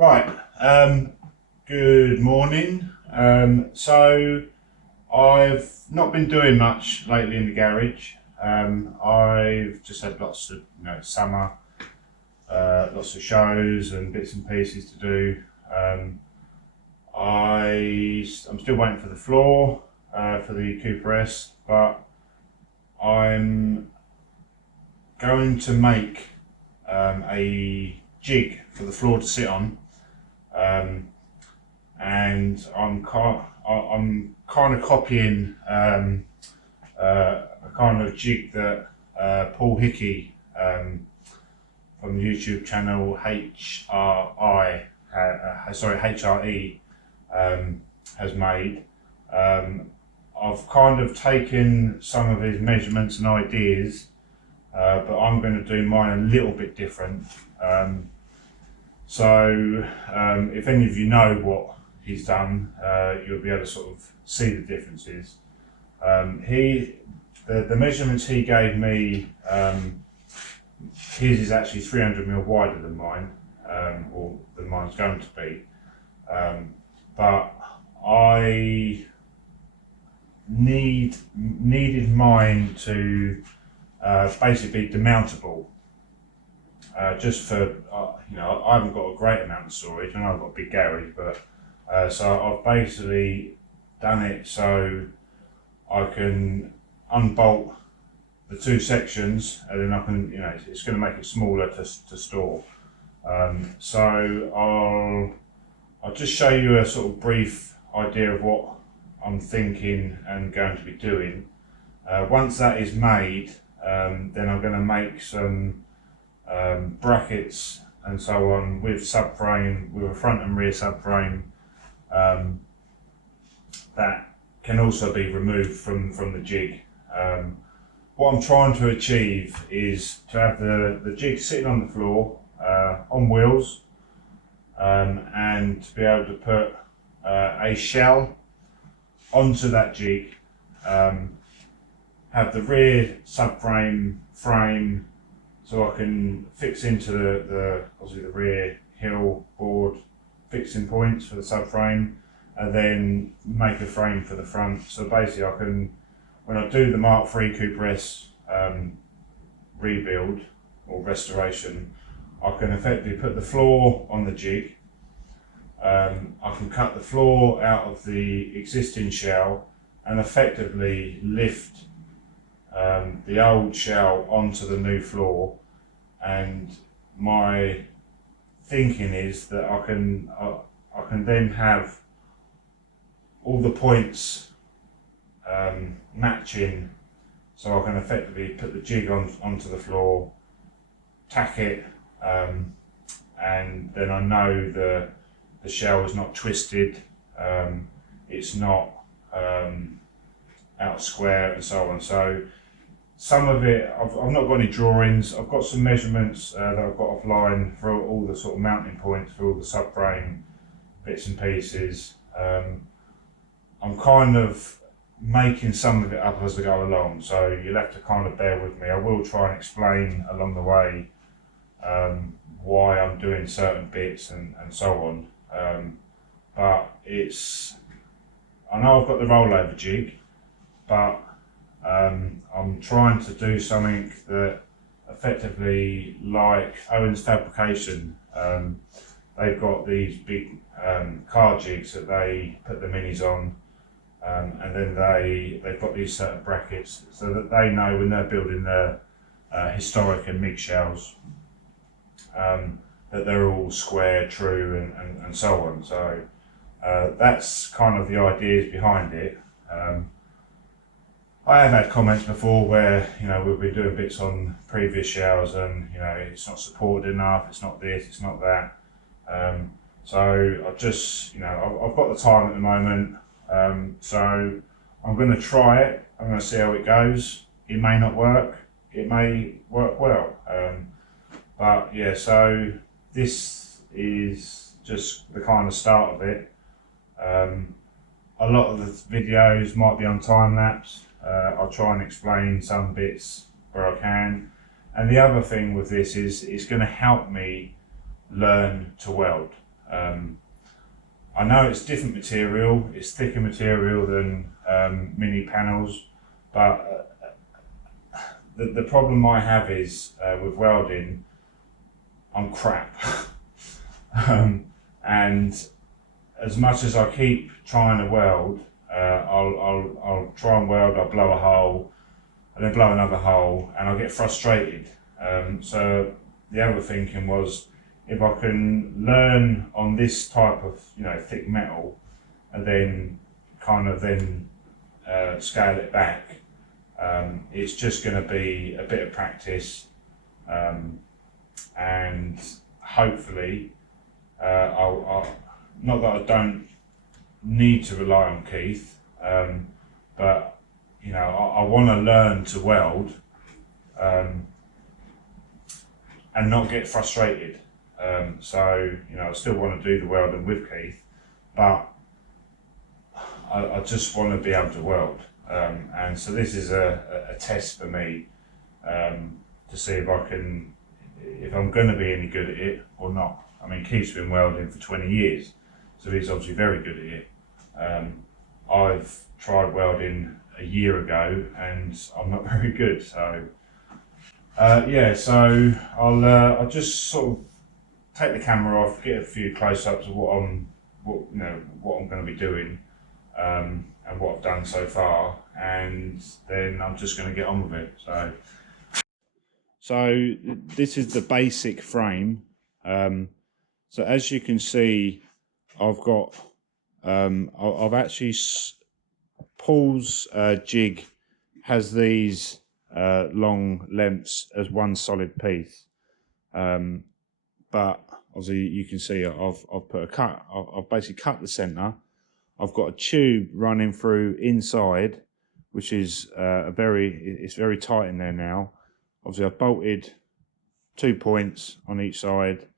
Right, good morning. So I've not been doing much lately in the garage. I've just had lots of, summer, lots of shows and bits and pieces to do. I'm still waiting for the floor for the Mk3, but I'm going to make a jig for the floor to sit on. And I'm kind of copying a kind of jig that Paul Hickey from the YouTube channel HRE has made. I've kind of taken some of his measurements and ideas, but I'm going to do mine a little bit different. So if any of you know what he's done, you'll be able to sort of see the differences. The measurements he gave me, his is actually 300mm wider than mine, or than mine's going to be. But I needed mine to basically be demountable. Just for, I haven't got a great amount of storage and I've got a big garage, but so I've basically done it so I can unbolt the two sections and then I can, it's going to make it smaller to store. So I'll just show you a sort of brief idea of what I'm thinking and going to be doing. Once that is made, then I'm going to make some brackets and so on with subframe, with a front and rear subframe that can also be removed from the jig. What I'm trying to achieve is to have the jig sitting on the floor on wheels, and to be able to put a shell onto that jig, have the rear subframe frame so I can fix into obviously the rear hill board fixing points for the subframe, and then make a frame for the front. So basically I can, when I do the Mk3 Mk3 rebuild or restoration, I can effectively put the floor on the jig. I can cut the floor out of the existing shell and effectively lift the old shell onto the new floor, and my thinking is that I can then have all the points matching, so I can effectively put the jig onto the floor, tack it, and then I know the shell is not twisted, it's not out square and so on. So some of it, I've not got any drawings. I've got some measurements that I've got offline for all the sort of mounting points for all the subframe bits and pieces. I'm kind of making some of it up as I go along, so you'll have to kind of bear with me. I will try and explain along the way why I'm doing certain bits and so on. But I know I've got the rollover jig, but I'm trying to do something that effectively, like Owen's Fabrication, they've got these big car jigs that they put the minis on, and then they've got these certain brackets so that they know when they're building their historic and MIG shells that they're all square, true, and so on. So that's kind of the ideas behind it. I have had comments before where we've been doing bits on previous shells and it's not supported enough, it's not this, it's not that. So I've just I've got the time at the moment, so I'm going to try it. I'm going to see how it goes. It may not work, it may work well, but yeah. So this is just the kind of start of it. A lot of the videos might be on time lapse. I'll try and explain some bits where I can. And the other thing with this is it's going to help me learn to weld. I know it's different material, it's thicker material than mini panels, but the problem I have is with welding, I'm crap. And as much as I keep trying to weld, I'll try and weld, I'll blow a hole, and then blow another hole, and I'll get frustrated. So the other thinking was, if I can learn on this type of thick metal, and then scale it back, it's just going to be a bit of practice, and hopefully I'll not that I don't need to rely on Keith, but I want to learn to weld and not get frustrated. So I still want to do the welding with Keith, but I just want to be able to weld, and so this is a test for me to see if I'm going to be any good at it or not. I mean, Keith's been welding for 20 years, so he's obviously very good at it. I've tried welding a year ago and I'm not very good, so so I'll just sort of take the camera off, get a few close-ups of what I'm going to be doing, and what I've done so far, and then I'm just going to get on with it. So this is the basic frame. So as you can see, I've got I've actually Paul's jig has these long lengths as one solid piece, but obviously you can see I've put a cut. I've basically cut the center. I've got a tube running through inside, which is it's very tight in there now. Obviously I've bolted 2 points on each side,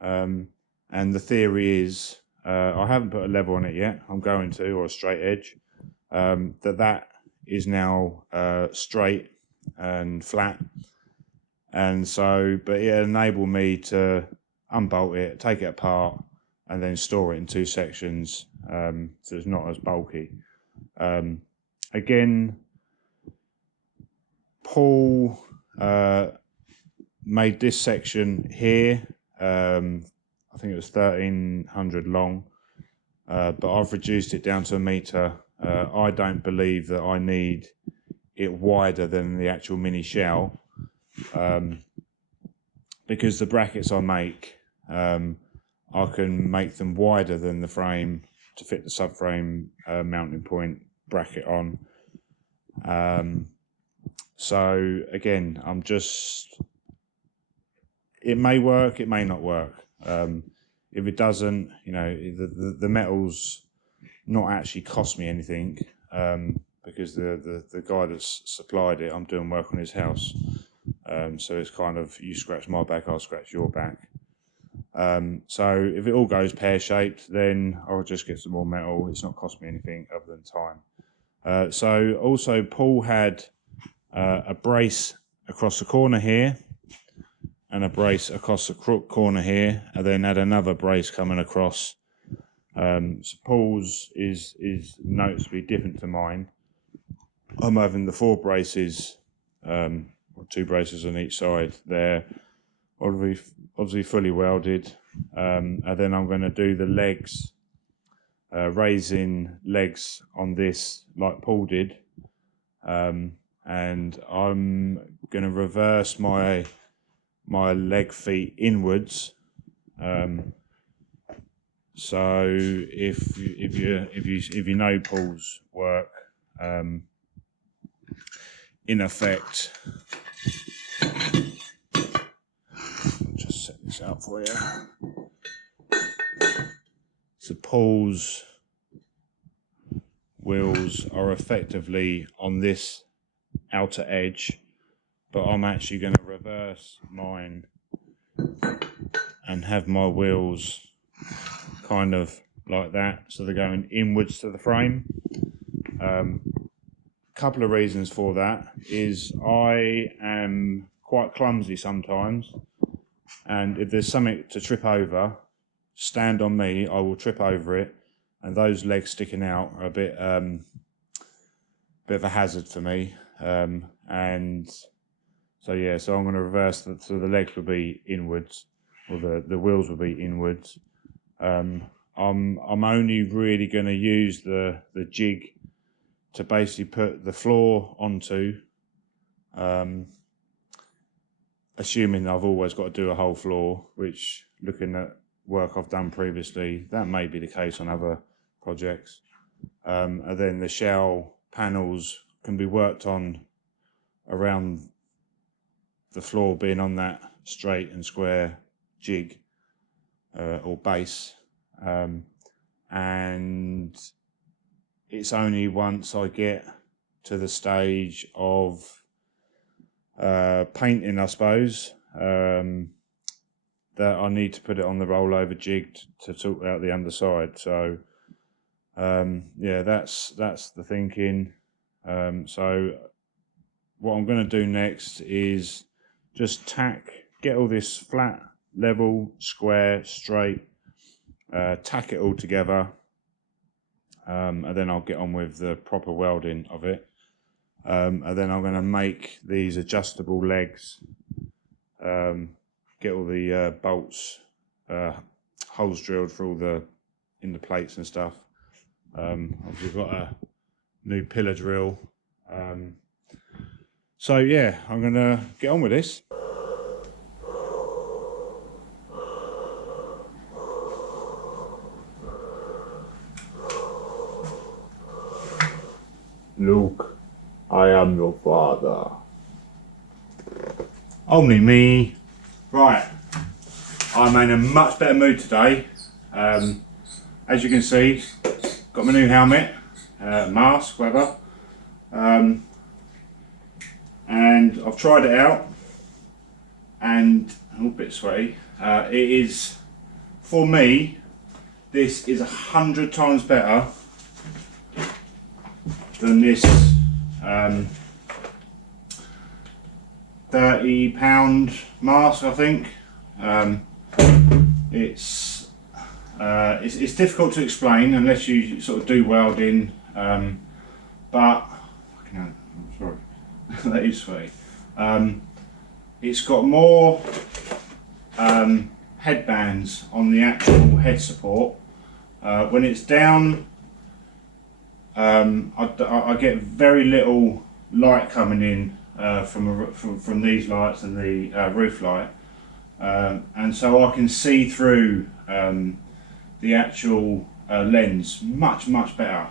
and the theory is, I haven't put a level on it yet, I'm going to, or a straight edge, that is now straight and flat, and so, but it enabled me to unbolt it, take it apart, and then store it in 2 sections, so it's not as bulky. Again, Paul made this section here, I think it was 1300 long, but I've reduced it down to 1 meter. I don't believe that I need it wider than the actual mini shell, because the brackets I make, I can make them wider than the frame to fit the subframe mounting point bracket on. So again, it may work, it may not work. If it doesn't, the metal's not actually cost me anything, because the guy that's supplied it, I'm doing work on his house. So it's kind of, you scratch my back, I'll scratch your back. So if it all goes pear-shaped, then I'll just get some more metal. It's not cost me anything other than time. So also Paul had a brace across the corner here, and a brace across the corner here, and then had another brace coming across. So Paul's is noticeably different to mine. I'm having the 4 braces, or 2 braces on each side there, obviously fully welded, and then I'm going to do the legs, raising legs on this like Paul did, and I'm going to reverse my leg feet inwards. So if you know Paul's work, in effect, I'll just set this out for you. So Paul's wheels are effectively on this outer edge, but I'm actually going to reverse mine and have my wheels kind of like that, so they're going inwards to the frame. Couple of reasons for that is I am quite clumsy sometimes, and if there's something to trip over, stand on me, I will trip over it, and those legs sticking out are a bit of a hazard for me. And so yeah, so I'm going to reverse that, so the legs will be inwards, or the wheels will be inwards. I'm only really going to use the jig to basically put the floor onto, assuming I've always got to do a whole floor, which, looking at work I've done previously, that may be the case on other projects. And then the shell panels can be worked on around the floor being on that straight and square jig or base. And it's only once I get to the stage of painting, I suppose, that I need to put it on the rollover jig to sort out the underside. So yeah, that's the thinking. So what I'm going to do next is just get all this flat, level, square, straight, tack it all together, and then I'll get on with the proper welding of it. And then I'm going to make these adjustable legs, get all the bolts, holes drilled for all in the plates and stuff. I've got a new pillar drill. So yeah, I'm going to get on with this. Luke, I am your father. Only me. Right, I'm in a much better mood today. As you can see, got my new helmet, mask, whatever. And I've tried it out, and I'm a bit sweaty. It is, for me, this is 100 times better than this £30 mask, I think. It's difficult to explain unless you sort of do welding, but I'm sorry, that is sweaty. It's got more headbands on the actual head support. When it's down, I get very little light coming in from these lights and the roof light, and so I can see through the actual lens much better.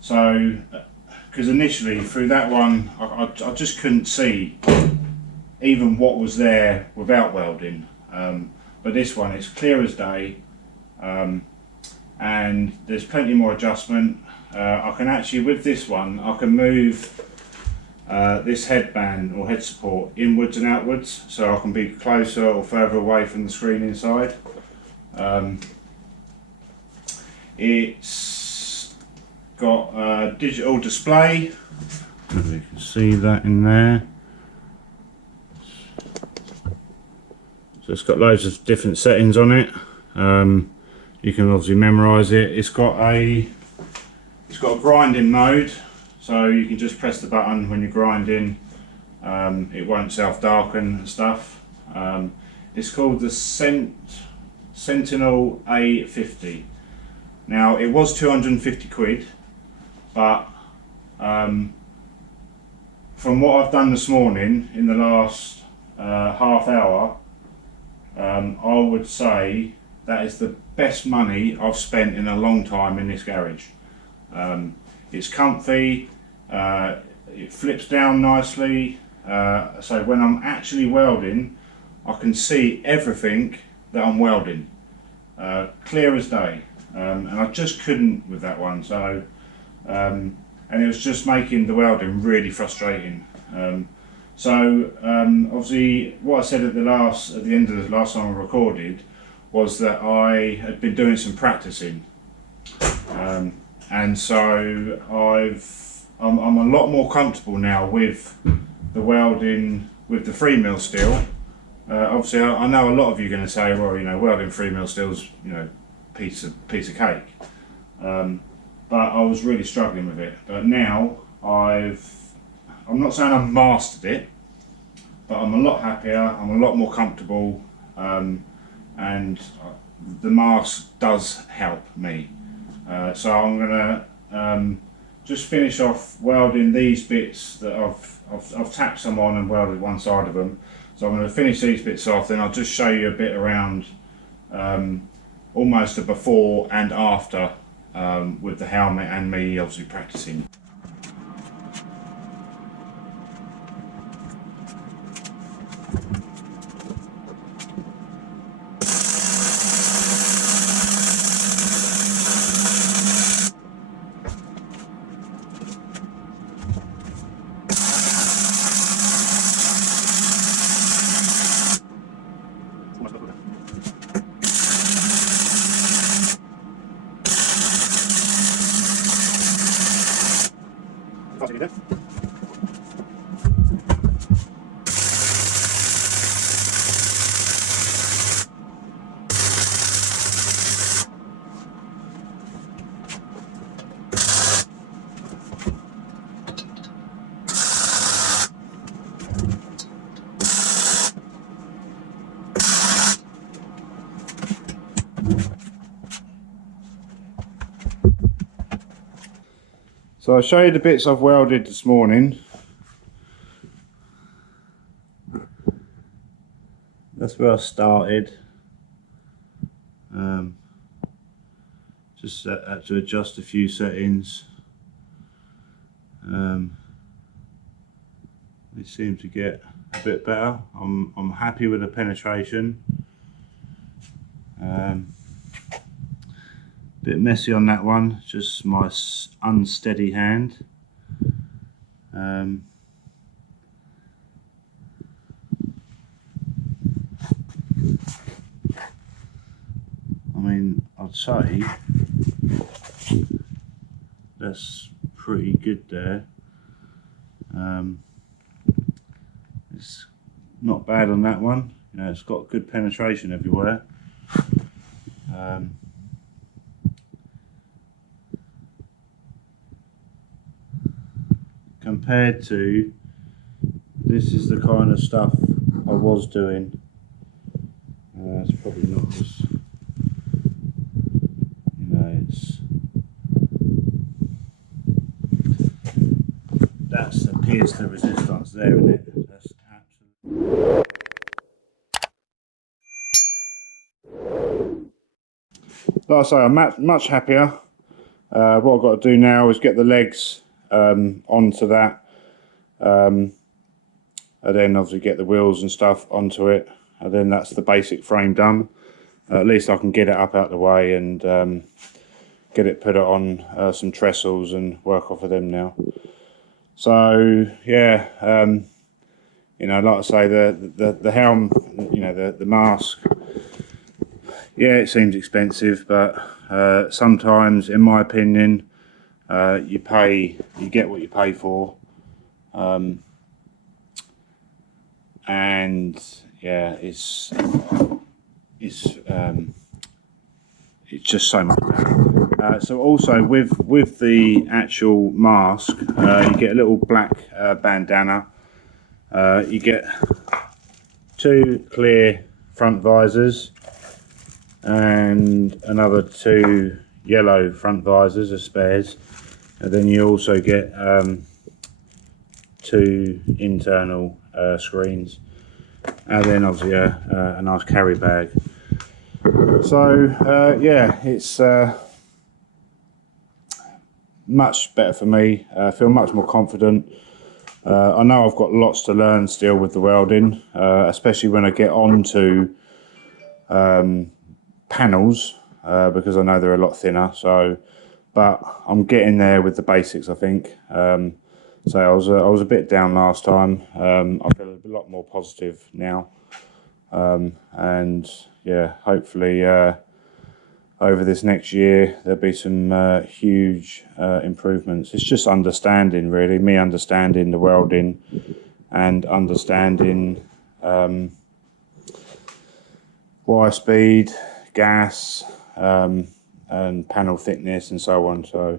So because initially through that one I just couldn't see even what was there without welding, but this one, it's clear as day, and there's plenty more adjustment. I can actually, with this one, I can move this headband or head support inwards and outwards, so I can be closer or further away from the screen inside. It's got a digital display, as you can see that in there. So it's got loads of different settings on it. You can obviously memorise it. It's got a grinding mode, so you can just press the button when you're grinding. It won't self-darken and stuff. It's called the Sentinel A50. Now, it was 250 quid, but from what I've done this morning in the last half hour, I would say that is the best money I've spent in a long time in this garage. It's comfy, it flips down nicely, so when I'm actually welding I can see everything that I'm welding, clear as day, and I just couldn't with that one. So and it was just making the welding really frustrating. Obviously what I said at the end of the last time I recorded was that I had been doing some practicing, and so I'm a lot more comfortable now with the welding with the 3mm steel, Obviously, I know a lot of you are going to say, well, you know, welding 3mm steel's, you know, piece of cake. But I was really struggling with it. But now I'm not saying I've mastered it, but I'm a lot happier. I'm a lot more comfortable, and the mask does help me. So I'm gonna just finish off welding these bits that I've tapped some on and welded one side of them. So I'm going to finish these bits off, then I'll just show you a bit around almost a before and after with the helmet and me obviously practicing. So I'll show you the bits I've welded this morning. That's where I started. Just had to adjust a few settings. It seemed to get a bit better. I'm happy with the penetration. Bit messy on that one, just my unsteady hand. I mean, I'd say that's pretty good there. It's not bad on that one. You know, it's got good penetration everywhere. Compared to, this is the kind of stuff I was doing. It's probably not as, you know, that's appears the resistance there, isn't it? That's absolutely. Like I say, I'm much happier. What I've got to do now is get the legs onto that, and then obviously get the wheels and stuff onto it, and then that's the basic frame done. At least I can get it up out the way and get it put on some trestles and work off of them now. So yeah, you know, like I say, the helm, you know, the mask, yeah, it seems expensive, but sometimes, in my opinion, you get what you pay for, and yeah, it's just so much better. So also with the actual mask, you get a little black bandana. You get 2 clear front visors and another 2 yellow front visors as spares, and then you also get 2 internal screens, and then obviously a nice carry bag. So yeah, it's much better for me. I feel much more confident. I know I've got lots to learn still with the welding, especially when I get onto panels, because I know they're a lot thinner. So, but I'm getting there with the basics, I think. So I was a bit down last time. I feel a lot more positive now, and yeah, hopefully over this next year there'll be some huge improvements. It's just understanding, really, me understanding the welding and understanding wire speed, gas, and panel thickness and so on. So